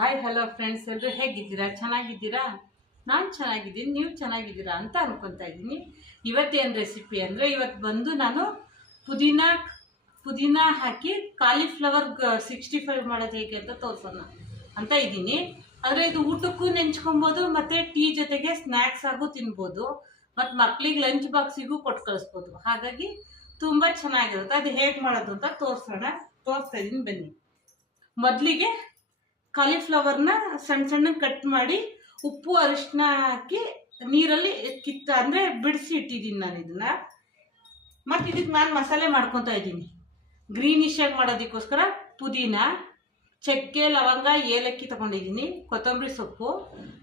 Hi hello friends, ಎಲ್ಲರೂ ಹೇಗಿದ್ದೀರಾ? ಚೆನ್ನಾಗಿದ್ದೀರಾ? ನಾನು ಚೆನ್ನಾಗಿದ್ದೀನಿ, ನೀವು ಚೆನ್ನಾಗಿದ್ದೀರಾ ಅಂತ ಅನ್ಕೊತಾ ಇದ್ದೀನಿ. ಇವತ್ತೇನು ರೆಸಿಪಿ ಅಂದರೆ, ಇವತ್ತು ಬಂದು ನಾನು ಪುದೀನ ಹಾಕಿ ಕಾಲಿಫ್ಲವರ್ 65 ಮಾಡೋದು ಹೇಗೆ ಅಂತ ತೋರಿಸೋಣ ಅಂತ ಇದ್ದೀನಿ. ಆದರೆ ಇದು ಊಟಕ್ಕೂ ನೆಂಚ್ಕೊಬೋದು, ಮತ್ತು ಟೀ ಜೊತೆಗೆ ಸ್ನ್ಯಾಕ್ಸ್ ಆಗು ತಿನ್ಬೋದು, ಮತ್ತು ಮಕ್ಳಿಗೆ ಲಂಚ್ ಬಾಕ್ಸಿಗೂ ಕೊಟ್ಟು ಕಳಿಸ್ಬೋದು. ಹಾಗಾಗಿ ತುಂಬ ಚೆನ್ನಾಗಿರುತ್ತೆ. ಅದು ಹೇಗೆ ಮಾಡೋದು ಅಂತ ತೋರಿಸ್ತಾ ಇದ್ದೀನಿ, ಬನ್ನಿ. ಮೊದಲಿಗೆ ಕಾಲಿಫ್ಲವರ್ನ ಸಣ್ಣ ಸಣ್ಣ ಕಟ್ ಮಾಡಿ ಉಪ್ಪು ಅರಿಶಿನ ಹಾಕಿ ನೀರಲ್ಲಿ ಅಂದರೆ ಬಿಡಿಸಿ ಇಟ್ಟಿದ್ದೀನಿ ನಾನು ಇದನ್ನ. ಮತ್ತು ಇದಕ್ಕೆ ನಾನು ಮಸಾಲೆ ಮಾಡ್ಕೊತಾ ಇದ್ದೀನಿ. ಗ್ರೀನಿಶ್ ಆಗಿ ಮಾಡೋದಕ್ಕೋಸ್ಕರ ಪುದೀನ, ಚಕ್ಕೆ, ಲವಂಗ, ಏಲಕ್ಕಿ ತೊಗೊಂಡಿದ್ದೀನಿ, ಕೊತ್ತಂಬರಿ ಸೊಪ್ಪು,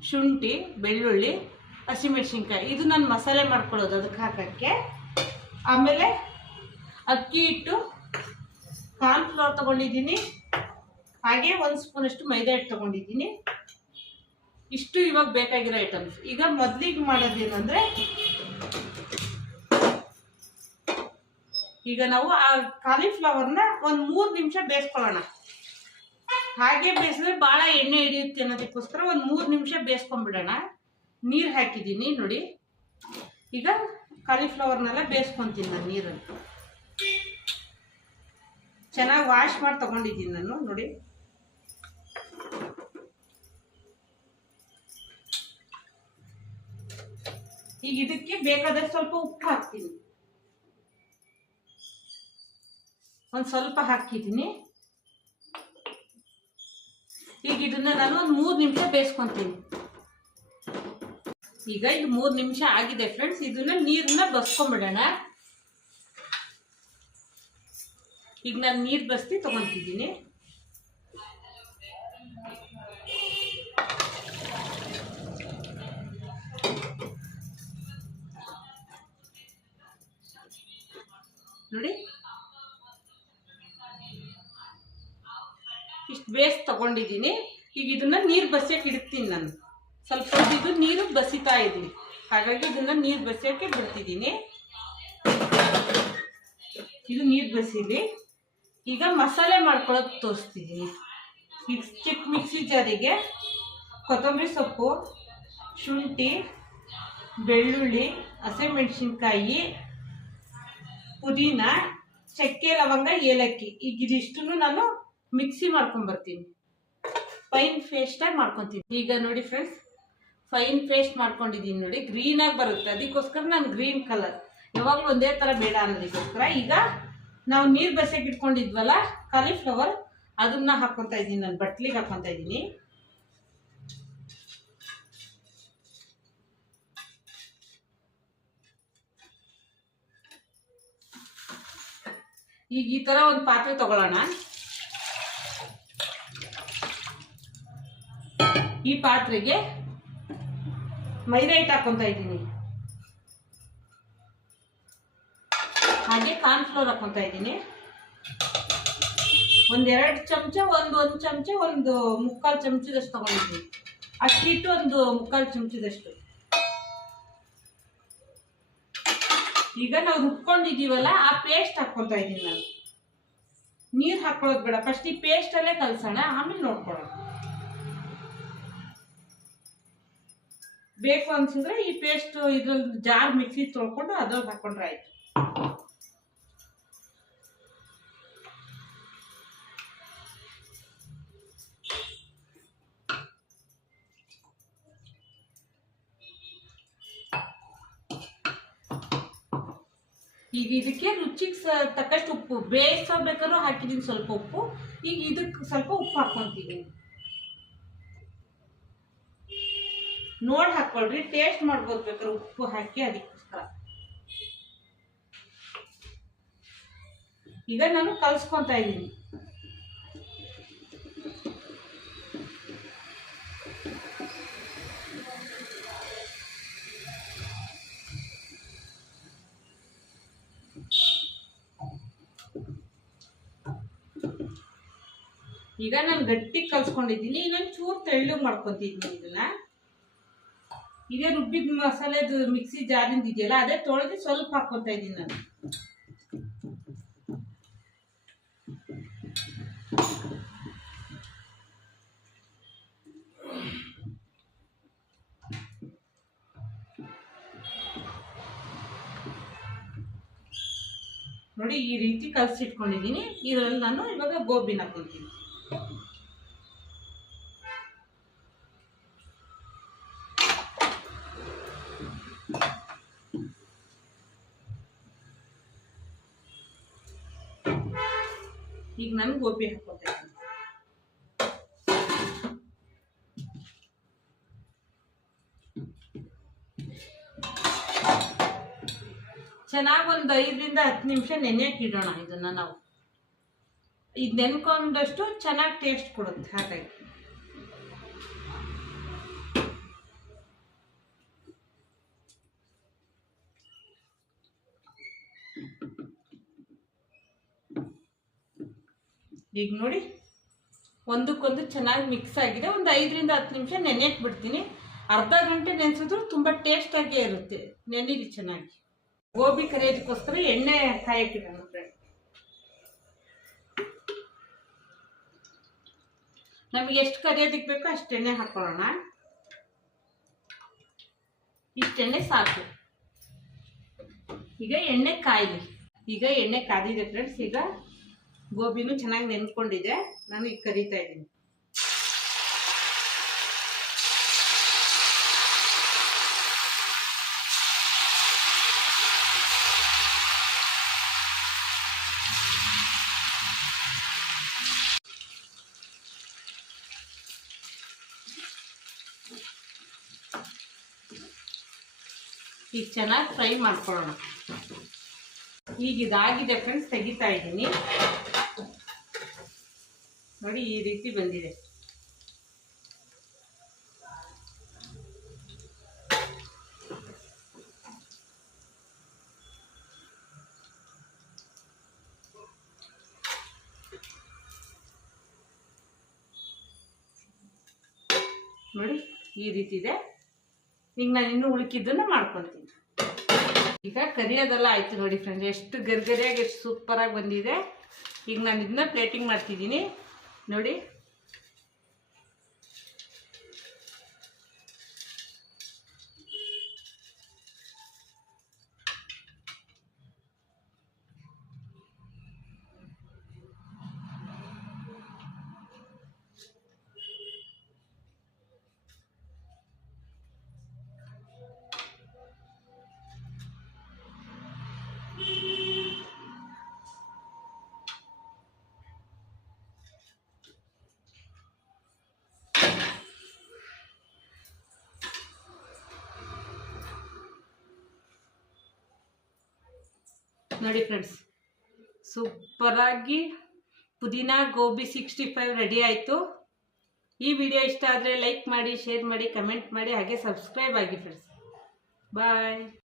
ಶುಂಠಿ, ಬೆಳ್ಳುಳ್ಳಿ, ಹಸಿಮೆಣಸಿನ್ಕಾಯಿ. ಇದು ನಾನು ಮಸಾಲೆ ಮಾಡ್ಕೊಳ್ಳೋದು ಅದಕ್ಕೆ ಹಾಕೋಕ್ಕೆ. ಆಮೇಲೆ ಅಕ್ಕಿ ಹಿಟ್ಟು, ಕಾರ್ನ್ಫ್ಲವರ್ ತೊಗೊಂಡಿದ್ದೀನಿ, ಹಾಗೆ 1 ಸ್ಪೂನಷ್ಟು ಮೈದಾ ಹಿಟ್ಟು ತೊಗೊಂಡಿದ್ದೀನಿ. ಇಷ್ಟು ಇವಾಗ ಬೇಕಾಗಿರೋ ಐಟಮ್ಸ್. ಈಗ ಮೊದಲಿಗೆ ಮಾಡೋದೇನೆಂದರೆ, ಈಗ ನಾವು ಆ ಕಾಲಿಫ್ಲವರ್ನ ಒಂದು 3 ನಿಮಿಷ ಬೇಯಿಸ್ಕೊಳ್ಳೋಣ. ಹಾಗೆ ಬೇಯಿಸಿದ್ರೆ ಭಾಳ ಎಣ್ಣೆ ಹಿಡಿಯುತ್ತೆ ಅನ್ನೋದಕ್ಕೋಸ್ಕರ ಒಂದು 3 ನಿಮಿಷ ಬೇಯಿಸ್ಕೊಂಡ್ಬಿಡೋಣ. ನೀರು ಹಾಕಿದ್ದೀನಿ ನೋಡಿ. ಈಗ ಕಾಲಿಫ್ಲವರ್ನೆಲ್ಲ ಬೇಯಿಸ್ಕೊತೀನಿ ನಾನು ನೀರಲ್ಲಿ. ಚೆನ್ನಾಗಿ ವಾಶ್ ಮಾಡಿ ತೊಗೊಂಡಿದ್ದೀನಿ ನಾನು ನೋಡಿ. ಈಗ ಇದಕ್ಕೆ ಬೇಕಾದಷ್ಟು ಸ್ವಲ್ಪ ಉಪ್ಪು ಹಾಕ್ತೀನಿ. ಒಂದು ಸ್ವಲ್ಪ ಹಾಕಿದ್ದೀನಿ. ಈಗ ಇದನ್ನ ನಾನು ಒಂದು 3 ನಿಮಿಷ ಬೇಯಿಸ್ಕೊತೀನಿ. ಈಗ ಇದು 3 ನಿಮಿಷ ಆಗಿದೆ ಫ್ರೆಂಡ್ಸ್. ಇದನ್ನ ನೀರನ್ನ ಬಸ್ಕೊಂಡ್ಬಿಡೋಣ. ಈಗ ನಾನು ನೀರು ಬಸ್ತಿ ತೊಗೊತಿದ್ದೀನಿ. ನೋಡಿ, ಇಷ್ಟು ಬೇಸ್ ತಗೊಂಡಿದ್ದೀನಿ. ಈಗ ಇದನ್ನ ನೀರು ಬಸಿಯಕ್ಕೆ ಇಡ್ತೀನಿ ನಾನು. ಸ್ವಲ್ಪ ಇದು ನೀರು ಬಸಿತಾ ಇದ್ದೀನಿ, ಹಾಗಾಗಿ ಇದನ್ನ ನೀರು ಬಸಿಯಕ್ಕೆ ಬಿಡ್ತಿದ್ದೀನಿ. ಇದು ನೀರು ಬಸಿಲಿ. ಈಗ ಮಸಾಲೆ ಮಾಡ್ಕೊಳ್ಳೋದು ತೋರಿಸ್ತಿದ್ದೀನಿ. ಚಿಕ್ಕ ಮಿಕ್ಸಿ ಜಾರಿಗೆ ಕೊತ್ತಂಬರಿ ಸೊಪ್ಪು, ಶುಂಠಿ, ಬೆಳ್ಳುಳ್ಳಿ, ಹಸಿಮೆಣಸಿನ್ಕಾಯಿ, ಪುದೀನ, ಚಕ್ಕೆ, ಲವಂಗ, ಏಲಕ್ಕಿ. ಈಗ ಇದಿಷ್ಟು ನಾನು ಮಿಕ್ಸಿ ಮಾಡ್ಕೊಂಡ್ಬರ್ತೀನಿ. ಫೈನ್ ಪೇಸ್ಟಾಗಿ ಮಾಡ್ಕೊತೀನಿ. ಈಗ ನೋಡಿ ಫ್ರೆಂಡ್ಸ್, ಫೈನ್ ಪೇಸ್ಟ್ ಮಾಡ್ಕೊಂಡಿದ್ದೀನಿ ನೋಡಿ. ಗ್ರೀನಾಗಿ ಬರುತ್ತೆ, ಅದಕ್ಕೋಸ್ಕರ ನಾನು ಗ್ರೀನ್ ಕಲರ್. ಯಾವಾಗಲೂ ಒಂದೇ ಥರ ಬೇಡ ಅನ್ನೋದಕ್ಕೋಸ್ಕರ ಈಗ ನಾವು ನೀರು ಬಸಿಯಕ್ಕೆ ಇಟ್ಕೊಂಡಿದ್ವಲ್ಲ ಕಾಲಿಫ್ಲವರ್, ಅದನ್ನ ಹಾಕ್ಕೊತಾ ಇದ್ದೀನಿ ನಾನು. ಬಟ್ಲಿಗೆ ಹಾಕ್ಕೊತಾ ಇದ್ದೀನಿ. ಈಗ ಈ ಥರ ಒಂದು ಪಾತ್ರೆ ತಗೊಳ್ಳೋಣ. ಈ ಪಾತ್ರೆಗೆ ಮೈದಾ ಹಿಟ್ಟು ಹಾಕ್ಕೊತಾ ಇದ್ದೀನಿ, ಹಾಗೆ ಕಾರ್ನ್ಫ್ಲವರ್ ಹಾಕ್ಕೊತಾ ಇದ್ದೀನಿ. 1-2 ಚಮಚ, ಒಂದು ಚಮಚ, ಒಂದು 3/4 ಚಮಚದಷ್ಟು ತಗೊಂಡಿದ್ದೀನಿ. ಅಕ್ಕಿ ಹಿಟ್ಟು 1 3/4 ಚಮಚದಷ್ಟು. ಈಗ ನಾವು ರುಬ್ಕೊಂಡಿದ್ದೀವಲ್ಲ ಆ ಪೇಸ್ಟ್ ಹಾಕ್ಕೊತಾ ಇದ್ದೀನಿ ನಾನು. ನೀರು ಹಾಕೊಳ್ಳೋದು ಬೇಡ, ಫಸ್ಟ್ ಈ ಪೇಸ್ಟಲ್ಲೇ ಕಲಸೋಣ, ಆಮೇಲೆ ನೋಡ್ಕೊಳ್ಳೋಣ. ಬೇಕು ಅನ್ಸಿದ್ರೆ ಈ ಪೇಸ್ಟ್ ಇದ್ರಲ್ಲಿ ಜಾರ್ ಮಿಕ್ಸಿ ತೊಳ್ಕೊಂಡು ಅದ್ರಲ್ಲಿ ಹಾಕೊಂಡ್ರೆ ಆಯ್ತು. ಈಗ ಇದಕ್ಕೆ ರುಚಿಗೆ ತಕ್ಕಷ್ಟು ಉಪ್ಪು, ಬೇಯಿಸಬೇಕಾದ್ರೂ ಹಾಕಿದ್ದೀನಿ ಸ್ವಲ್ಪ ಉಪ್ಪು. ಈಗ ಇದಕ್ಕೆ ಸ್ವಲ್ಪ ಉಪ್ಪು ಹಾಕ್ಕೊಂತೀನಿ. ನೋಡಿ ಹಾಕೊಳ್ರಿ, ಟೇಸ್ಟ್ ಮಾಡ್ಬೋದು ಬೇಕಾದ್ರೆ ಉಪ್ಪು ಹಾಕಿ, ಅದಕ್ಕೋಸ್ಕರ. ಈಗ ನಾನು ಕಲ್ಸ್ಕೊತಾ ಇದ್ದೀನಿ. ಈಗ ನಾನು ಗಟ್ಟಿ ಕಲ್ಸ್ಕೊಂಡಿದ್ದೀನಿ. ಇನ್ನೊಂದು ಚೂರು ತೆಳ್ಳಗೆ ಮಾಡ್ಕೊತಿದ್ದೀನಿ ಇದನ್ನ. ಇದೇ ರುಬ್ಬಿದ ಮಸಾಲೆದು ಮಿಕ್ಸಿ ಜಾರಿಂದ ಇದೆಯಲ್ಲ, ಅದೇ ತೊಳೆದು ಸ್ವಲ್ಪ ಹಾಕ್ಕೊತಾ ಇದ್ದೀನಿ ನಾನು. ನೋಡಿ ಈ ರೀತಿ ಕಲಸಿಟ್ಕೊಂಡಿದ್ದೀನಿ. ಇದರಲ್ಲಿ ನಾನು ಇವಾಗ ಗೋಬಿನ ಹಾಕೊಳ್ತೀನಿ. ಈಗ ನಾನು ಗೋಬಿ ಹಾಕೊಳ್ತಾ ಇದ್ದೀನಿ. ಚೆನ್ನಾಗಿ ಒಂದು 5 ರಿಂದ 10 ನಿಮಿಷ ನೆನೆಯಕ್ಕೆ ಇಡೋಣ. ಇದನ್ನ ನಾವು ಇದು ನೆನ್ಕೊಂಡಷ್ಟು ಚೆನ್ನಾಗಿ ಟೇಸ್ಟ್ ಕೊಡುತ್ತೆ. ಹಾಗಾಗಿ ಈಗ ನೋಡಿ ಒಂದಕ್ಕೊಂದು ಚೆನ್ನಾಗಿ ಮಿಕ್ಸ್ ಆಗಿದೆ. ಒಂದು 5 ರಿಂದ 10 ನಿಮಿಷ ನೆನೆಯಕ್ಕೆ ಬಿಡ್ತೀನಿ. ಅರ್ಧ ಗಂಟೆ ನೆನೆಸಿದ್ರು ತುಂಬ ಟೇಸ್ಟಾಗೇ ಇರುತ್ತೆ. ನೆನೀಲಿ ಚೆನ್ನಾಗಿ. ಗೋಬಿ ಕರಿಯೋದಕ್ಕೋಸ್ಕರ ಎಣ್ಣೆ ಕಾಯಕ್ಕಿಡೋಣ ಫ್ರೆಂಡ್. ನಮಗೆ ಎಷ್ಟು ಕರಿಯೋದಕ್ಕೆ ಬೇಕೋ ಅಷ್ಟು ಎಣ್ಣೆ ಹಾಕೊಳ್ಳೋಣ. ಇಷ್ಟೆಣ್ಣೆ ಸಾಕು. ಈಗ ಎಣ್ಣೆ ಕಾಯಲಿ. ಈಗ ಎಣ್ಣೆ ಕಾದಿದೆ ಫ್ರೆಂಡ್ಸ್. ಈಗ ಗೋಬಿನೂ ಚೆನ್ನಾಗಿ ನೆನ್ಕೊಂಡಿದೆ. ನಾನು ಈಗ ಕರಿತಾ ಇದ್ದೀನಿ. ಈಗ ಚೆನ್ನಾಗಿ ಫ್ರೈ ಮಾಡ್ಕೊಳ್ಳೋಣ. ಈಗ ಇದಾಗಿದೆ ಫ್ರೆಂಡ್ಸ್, ತೆಗಿತಾ ಇದ್ದೀನಿ. ನೋಡಿ ಈ ರೀತಿ ಬಂದಿದೆ. ನೋಡಿ ಈ ರೀತಿ ಇದೆ. ಈಗ ನಾನು ಇನ್ನೂ ಉಳುಕಿದ್ದನ್ನು ಮಾಡ್ಕೊತೀನಿ. ಈಗ ಕರಿಯೋದೆಲ್ಲ ಆಯ್ತು ನೋಡಿ ಫ್ರೆಂಡ್ಸ್. ಎಷ್ಟು ಗರಿಗರಿಯಾಗಿ ಎಷ್ಟು ಸೂಪರಾಗಿ ಬಂದಿದೆ. ಈಗ ನಾನು ಇದನ್ನ ಪ್ಲೇಟಿಂಗ್ ಮಾಡ್ತಿದ್ದೀನಿ ನೋಡಿ. ನೋಡಿ ಫ್ರೆಂಡ್ಸ್, ಸೂಪರಾಗಿ ಪುದೀನಾ ಗೋಬಿ 65 ರೆಡಿ ಆಯಿತು. ಈ ವಿಡಿಯೋ ಇಷ್ಟ ಆದರೆ ಲೈಕ್ ಮಾಡಿ, ಶೇರ್ ಮಾಡಿ, ಕಮೆಂಟ್ ಮಾಡಿ, ಹಾಗೆ ಸಬ್ಸ್ಕ್ರೈಬ್ ಆಗಿ ಫ್ರೆಂಡ್ಸ್. ಬಾಯ್.